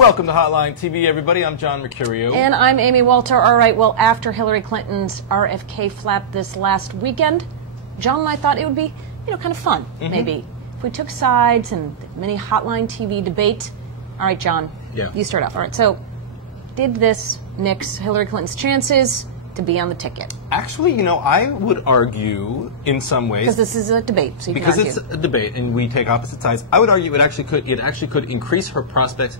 Welcome to Hotline TV, everybody. I'm John Mercurio. And I'm Amy Walter. All right, well, after Hillary Clinton's RFK flap this last weekend, John and I thought it would be, kind of fun, maybe, if we took sides and mini Hotline TV debate. All right, John, you start off. All right, so did this nix Hillary Clinton's chances to be on the ticket? Actually, I would argue in some ways, because this is a debate, so you because can argue. It's a debate and we take opposite sides. I would argue it actually could increase her prospects.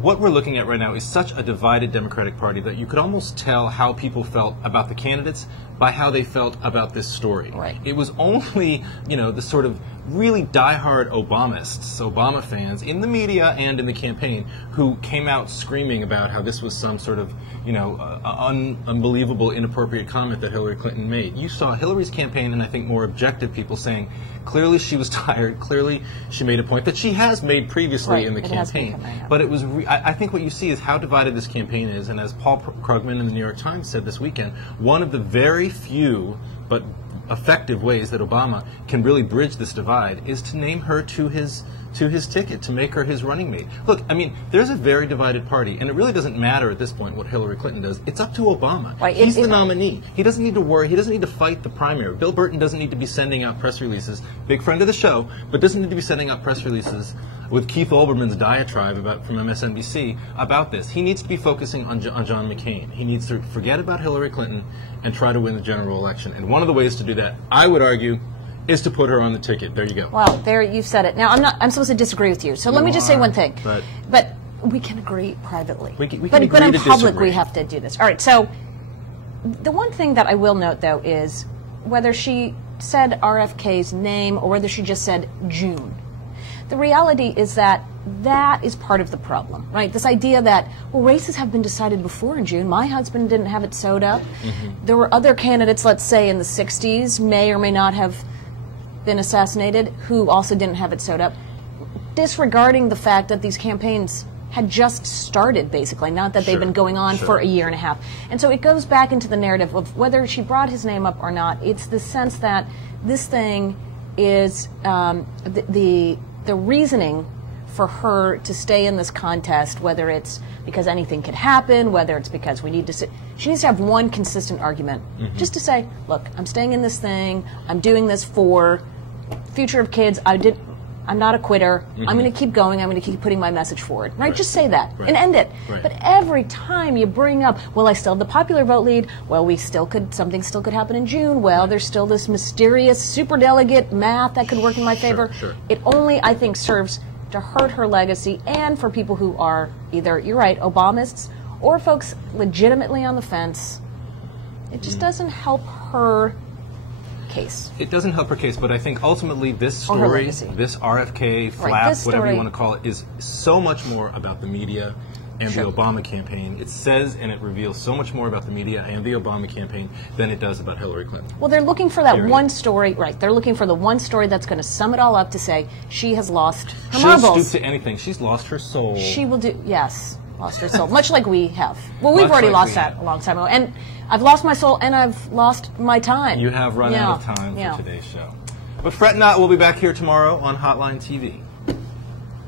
What we're looking at right now is such a divided Democratic Party that you could almost tell how people felt about the candidates by how they felt about this story. Right. It was only, the sort of really diehard Obamists, Obama fans, in the media and in the campaign, who came out screaming about how this was some sort of, unbelievable, inappropriate comment that Hillary Clinton made. You saw Hillary's campaign, and I think more objective people saying, clearly she was tired, clearly she made a point that she has made previously in the campaign. But it was, I think what you see is how divided this campaign is, and as Paul Krugman in the New York Times said this weekend, one of the very few but effective ways that Obama can really bridge this divide is to name her to his ticket, to make her his running mate. Look, there's a very divided party, and it really doesn't matter at this point what Hillary Clinton does. It's up to Obama. Right. He's the nominee. He doesn't need to worry. He doesn't need to fight the primary. Bill Burton doesn't need to be sending out press releases, big friend of the show, but doesn't need to be sending out press releases with Keith Olbermann's diatribe from MSNBC about this. He needs to be focusing on John McCain. He needs to forget about Hillary Clinton and try to win the general election. And one of the ways to do that, I would argue, is to put her on the ticket. There you go. Well, there you've said it. Now, I'm supposed to disagree with you. So let me just say one thing. But we can agree privately. We can but agree in to public, disagree. we have to do this. All right. So the one thing that I will note, though, is whether she said RFK's name or whether she just said June. The reality is that is part of the problem, right? This idea that, well, races have been decided before in June. My husband didn't have it sewed up. There were other candidates, let's say, in the 60s, may or may not have been assassinated, who also didn't have it sewed up, disregarding the fact that these campaigns had just started, basically, not that they've been going on for a year and a half. And so it goes back into the narrative of whether she brought his name up or not. It's the sense that this thing is the reasoning for her to stay in this contest, whether it's because anything could happen, whether it's because we need to sit. She needs to have one consistent argument, just to say, look, I'm staying in this thing, I'm doing this for future of kids, I'm not a quitter, I'm going to keep going, I'm going to keep putting my message forward, right? Just say that and end it. But every time you bring up, well, I still have the popular vote lead, well, something still could happen in June, well, there's still this mysterious superdelegate math that could work in my favor. It only, I think, serves to hurt her legacy, and for people who are either, you're right, Obamists, or folks legitimately on the fence. It just doesn't help her case. It doesn't help her case, but I think ultimately this story, this RFK flap, whatever you want to call it, is so much more about the media and the Obama campaign. It says and it reveals so much more about the media and the Obama campaign than it does about Hillary Clinton. Well, they're looking for that one story, right? They're looking for the one story that's going to sum it all up to say she has lost her marbles. She'll stoop to anything. She's lost her soul. She will do, yes, lost her soul, much like we have. Well, we've already lost that a long time ago. And I've lost my soul and I've lost my time. You have run out of time for today's show. But fret not, we'll be back here tomorrow on Hotline TV.